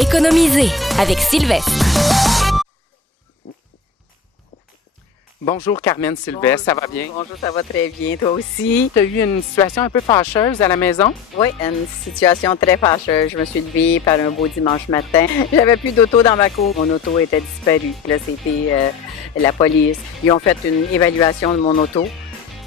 Économiser avec Sylvestre. Bonjour Carmen Sylvestre, ça va bien? Bonjour, ça va très bien. Toi aussi? Tu as eu une situation un peu fâcheuse à la maison? Oui, une situation très fâcheuse. Je me suis levée par un beau dimanche matin. J'avais plus d'auto dans ma cour. Mon auto était disparue. Là, c'était la police. Ils ont fait une évaluation de mon auto.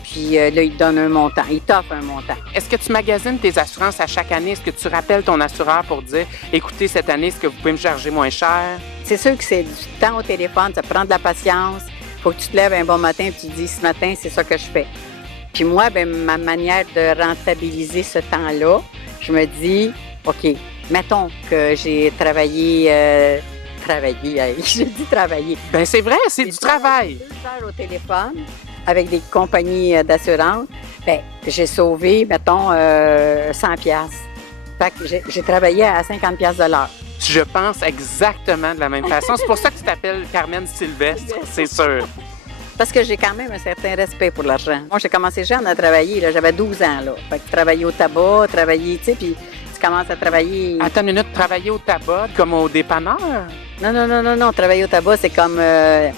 Puis là, ils te donnent un montant. Ils t'offrent un montant. Est-ce que tu magasines tes assurances à chaque année? Est-ce que tu rappelles ton assureur pour dire, écoutez, cette année, est-ce que vous pouvez me charger moins cher? C'est sûr que c'est du temps au téléphone. Ça prend de la patience. Faut que tu te lèves un bon matin et tu te dis, ce matin, c'est ça que je fais. Puis moi, ben, ma manière de rentabiliser ce temps-là, je me dis, OK, mettons que j'ai travaillé, j'ai dit travailler. Ben c'est vrai, c'est du travail. 2 heures au téléphone avec des compagnies d'assurance, ben j'ai sauvé, mettons, 100 piastres. Fait que j'ai travaillé à 50 piastres de l'heure. Je pense exactement de la même façon. C'est pour ça que tu t'appelles Carmen Sylvestre, c'est sûr. Parce que j'ai quand même un certain respect pour l'argent. Moi, j'ai commencé jeune à travailler, là, j'avais 12 ans, là. Fait que travailler au tabac, travailler, tu sais, puis tu commences à travailler... Attends une minute, travailler au tabac, comme au dépanneur? Non, travailler au tabac, c'est comme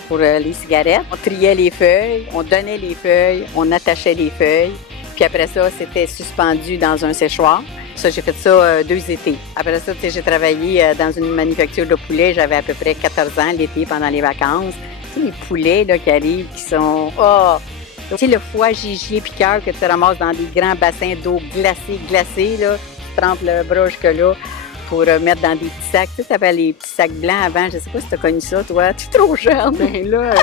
pour les cigarettes. On triait les feuilles, on donnait les feuilles, on attachait les feuilles, puis après ça, c'était suspendu dans un séchoir. Ça, j'ai fait ça 2 étés. Après ça, tu sais, j'ai travaillé dans une manufacture de poulets. J'avais à peu près 14 ans l'été pendant les vacances. Tu sais, les poulets là, qui arrivent, qui sont... Oh! Tu sais, le foie gigier piqueur que tu ramasses dans des grands bassins d'eau glacée, là. Tu trempes le bras jusque-là pour mettre dans des petits sacs. Tu sais, t'avais les petits sacs blancs avant. Je sais pas si t'as connu ça, toi. Tu es trop jeune. Ben là...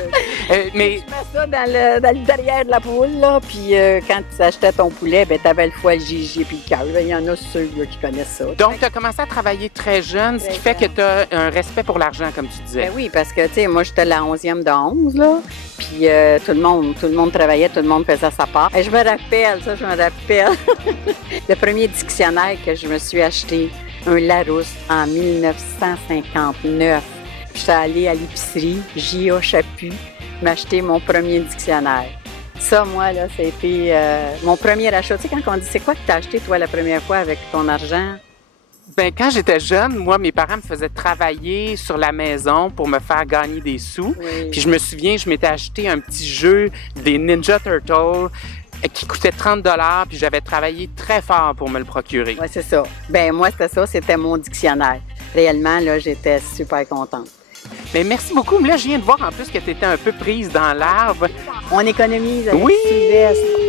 mais Tu mets ça dans le derrière de la poule, là, puis quand tu achetais ton poulet, ben t'avais le foie, le gigier puis le cœur. Il y en a ceux là, qui connaissent ça. donc, tu as commencé à travailler très jeune, ce qui fait que tu as un respect pour l'argent, comme tu disais. Ben oui, parce que, tu sais, moi, j'étais la 11e de 11, là, puis tout le monde travaillait, tout le monde faisait sa part. Et je me rappelle. Le premier dictionnaire que je me suis acheté, un Larousse, en 1959. J'étais allée à l'épicerie, J.A. Chaput, m'acheter mon premier dictionnaire. Ça, moi, là, c'était mon premier achat. Tu sais, quand on dit, c'est quoi que tu as acheté, toi, la première fois avec ton argent? Ben, quand j'étais jeune, moi, mes parents me faisaient travailler sur la maison pour me faire gagner des sous. Oui. Puis je me souviens, je m'étais acheté un petit jeu des Ninja Turtles qui coûtait 30 $, puis j'avais travaillé très fort pour me le procurer. Oui, c'est ça. Ben moi, c'était mon dictionnaire. Réellement, là, j'étais super contente. Mais merci beaucoup. Là, je viens de voir en plus que tu étais un peu prise dans l'arbre. On économise avec Oui! Sylvestre.